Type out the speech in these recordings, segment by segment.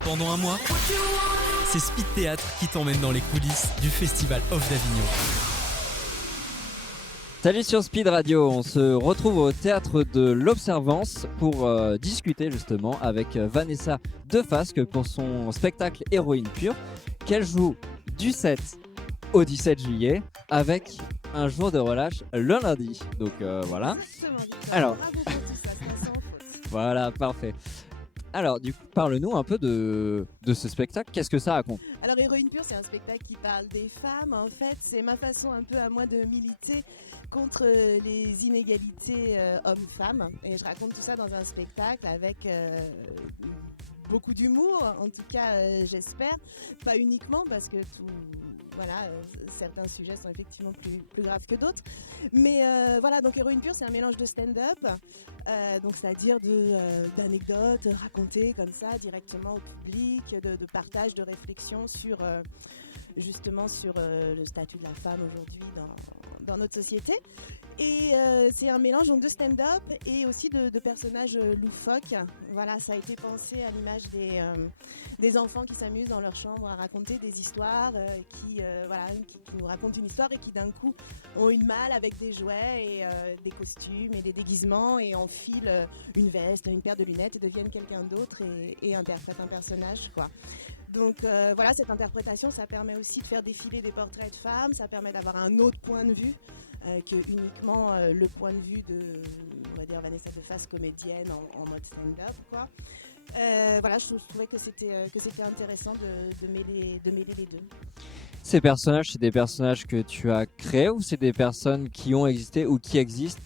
Pendant un mois, c'est Speed Théâtre qui t'emmène dans les coulisses du Festival Off d'Avignon. Salut sur Speed Radio, on se retrouve au Théâtre de l'Observance pour discuter justement avec Vanessa Defasque pour son spectacle Héroïne Pure qu'elle joue du 7 au 17 juillet avec un jour de relâche le lundi. Donc voilà. Alors, voilà, parfait. Alors, du coup, parle-nous un peu de ce spectacle. Qu'est-ce que ça raconte ? Alors, Héroïne Pure, c'est un spectacle qui parle des femmes. En fait, c'est ma façon un peu à moi de militer contre les inégalités hommes-femmes. Et je raconte tout ça dans un spectacle avec beaucoup d'humour, en tout cas, j'espère. Pas uniquement, parce que certains sujets sont effectivement plus graves que d'autres. Mais voilà, donc Héroïne Pure, c'est un mélange de stand-up, donc c'est-à-dire d'anecdotes racontées comme ça directement au public, de partage, de réflexion sur justement sur le statut de la femme aujourd'hui dans notre société. Et c'est un mélange donc, de stand-up et aussi de personnages loufoques. Voilà, ça a été pensé à l'image des enfants qui s'amusent dans leur chambre à raconter des histoires, qui nous racontent une histoire et qui d'un coup ont une malle avec des jouets et des costumes et des déguisements et enfilent une veste, une paire de lunettes et deviennent quelqu'un d'autre et interprètent un personnage, quoi. Donc voilà, cette interprétation, ça permet aussi de faire défiler des portraits de femmes, ça permet d'avoir un autre point de vue que uniquement le point de vue de, on va dire, Vanessa Defasque, comédienne en mode stand-up, quoi. Voilà, je trouvais que c'était intéressant de mêler les deux. Ces personnages, c'est des personnages que tu as créés ou c'est des personnes qui ont existé ou qui existent ?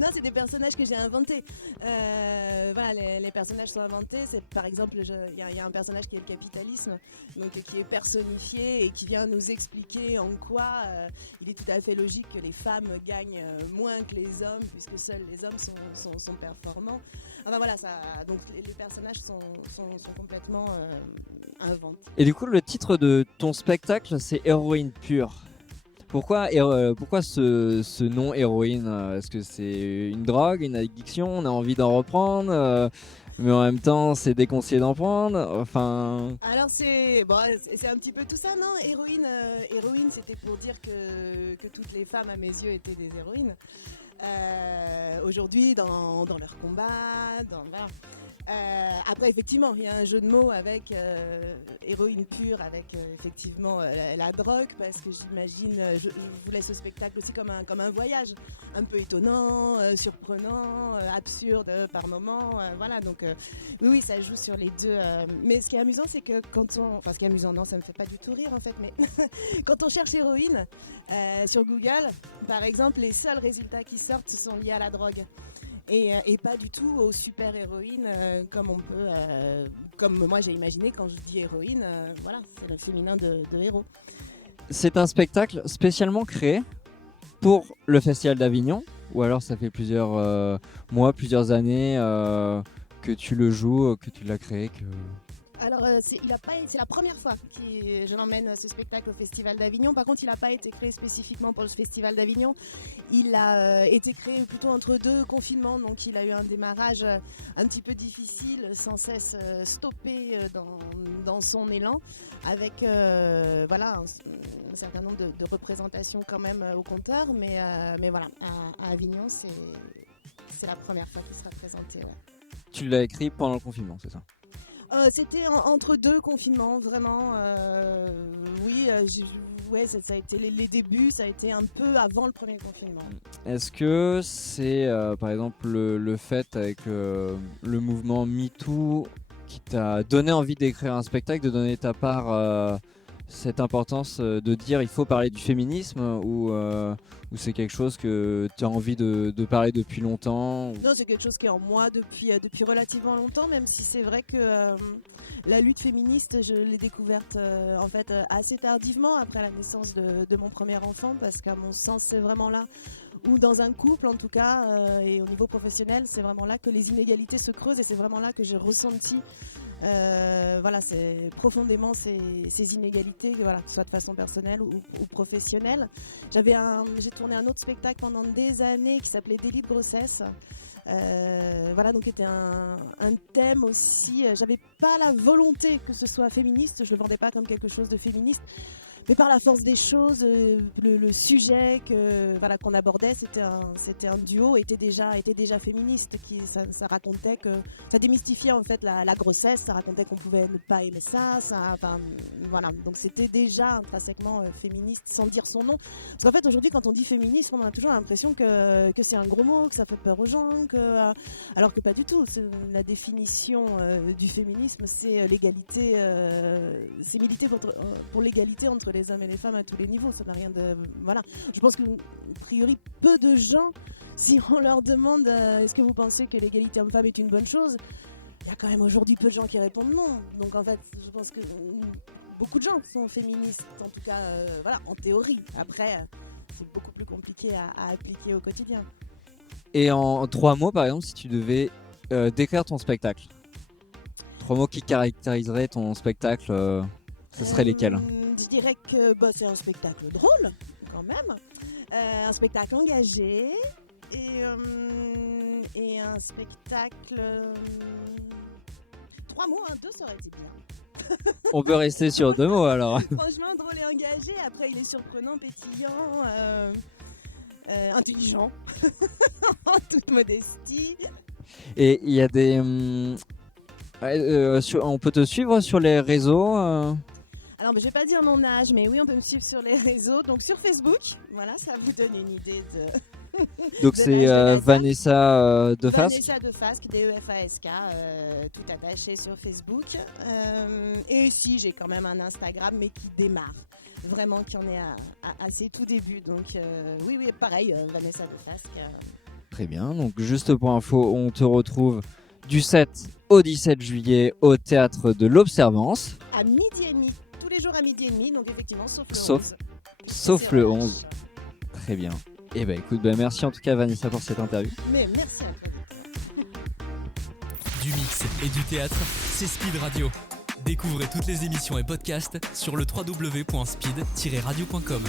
Non, c'est des personnages que j'ai inventés. Voilà, les personnages sont inventés. C'est, par exemple, il y a un personnage qui est le capitalisme, donc qui est personnifié et qui vient nous expliquer en quoi il est tout à fait logique que les femmes gagnent moins que les hommes, puisque seuls les hommes sont performants. Enfin voilà, donc les personnages sont complètement inventés. Et du coup, le titre de ton spectacle, c'est Héroïne Pure. Pourquoi ce nom héroïne ? Est-ce que c'est une drogue, une addiction ? On a envie d'en reprendre mais en même temps, c'est déconseillé d'en prendre. Enfin. Alors c'est un petit peu tout ça, non ? Héroïne, c'était pour dire que toutes les femmes, à mes yeux, étaient des héroïnes. Aujourd'hui, dans leur combat, voilà. Après, effectivement, il y a un jeu de mots avec héroïne pure, avec effectivement la drogue, parce que j'imagine, je voulais ce spectacle aussi comme un voyage, un peu étonnant, surprenant, absurde par moments, voilà. Donc oui, ça joue sur les deux. Mais ce qui est amusant, c'est que ce qui est amusant, non, ça me fait pas du tout rire en fait, mais quand on cherche héroïne sur Google, par exemple, les seuls résultats qui sortent sont liés à la drogue. Et pas du tout aux super-héroïnes comme moi j'ai imaginé quand je dis héroïne, voilà, c'est le féminin de héros. C'est un spectacle spécialement créé pour le Festival d'Avignon, ou alors ça fait plusieurs mois, plusieurs années que tu le joues, que tu l'as créé Alors, c'est la première fois que je l'emmène ce spectacle au Festival d'Avignon. Par contre, il n'a pas été créé spécifiquement pour le Festival d'Avignon. Il a été créé plutôt entre deux confinements. Donc, il a eu un démarrage un petit peu difficile, sans cesse stoppé dans son élan, avec un certain nombre de représentations quand même au compteur. Mais voilà, à Avignon, c'est la première fois qu'il sera présenté. Ouais. Tu l'as écrit pendant le confinement, c'est ça ? C'était entre deux confinements, vraiment. Oui, ça a été les débuts, ça a été un peu avant le premier confinement. Est-ce que c'est, par exemple, le fait avec le mouvement MeToo qui t'a donné envie d'écrire un spectacle, de donner ta part cette importance de dire il faut parler du féminisme ou c'est quelque chose que tu as envie de parler depuis longtemps Non, c'est quelque chose qui est en moi depuis relativement longtemps, même si c'est vrai que la lutte féministe, je l'ai découverte en fait assez tardivement après la naissance de mon premier enfant, parce qu'à mon sens, c'est vraiment là, ou dans un couple en tout cas, et au niveau professionnel, c'est vraiment là que les inégalités se creusent, et c'est vraiment là que j'ai ressenti c'est profondément ces inégalités, que ce soit de façon personnelle ou professionnelle. J'ai tourné un autre spectacle pendant des années qui s'appelait Délit de grossesse, Voilà, donc c'était un thème aussi. J'avais pas la volonté que ce soit féministe, je le vendais pas comme quelque chose de féministe. Mais par la force des choses, le sujet qu'on abordait, c'était un duo, était déjà féministe. Ça racontait ça démystifiait en fait la grossesse, ça racontait qu'on pouvait ne pas aimer ça. Voilà. Donc c'était déjà intrinsèquement féministe sans dire son nom. Parce qu'en fait aujourd'hui, quand on dit féminisme, on a toujours l'impression que c'est un gros mot, que ça fait peur aux gens, alors que pas du tout. La définition du féminisme, c'est l'égalité, c'est militer pour l'égalité entre les hommes et les femmes à tous les niveaux. Ça n'a rien de... Voilà. Je pense que, a priori, peu de gens, si on leur demande est-ce que vous pensez que l'égalité homme-femme est une bonne chose, il y a quand même aujourd'hui peu de gens qui répondent non. Donc en fait, je pense que beaucoup de gens sont féministes, en tout cas, en théorie. Après, c'est beaucoup plus compliqué à appliquer au quotidien. Et en 3 mots, par exemple, si tu devais décrire ton spectacle, 3 mots qui caractériseraient ton spectacle, ce serait lesquels ? Je dirais que c'est un spectacle drôle, quand même, un spectacle engagé et un spectacle... 3 mots, 2 ça aurait été bien. On peut rester sur 2 mots alors. Franchement, drôle et engagé, après il est surprenant, pétillant, intelligent, en toute modestie. Et il y a des... on peut te suivre sur les réseaux Alors, je vais pas dire mon âge, mais oui, on peut me suivre sur les réseaux. Donc, sur Facebook, voilà, ça vous donne une idée de... Donc, c'est Vanessa Defasque. Vanessa Defasque, DEFASK, tout attaché sur Facebook. Et si, j'ai quand même un Instagram, mais qui démarre. Vraiment, qui en est à ses tout débuts. Donc, oui, pareil, Vanessa Defasque. Très bien. Donc, juste pour info, on te retrouve du 7 au 17 juillet au Théâtre de l'Observance. À 12h30. Tous les jours à 12h30, donc effectivement, sauf le 11. Très bien. Et écoute, merci en tout cas Vanessa pour cette interview. Mais merci à toi. Du mix et du théâtre, c'est Speed Radio. Découvrez toutes les émissions et podcasts sur le www.speed-radio.com.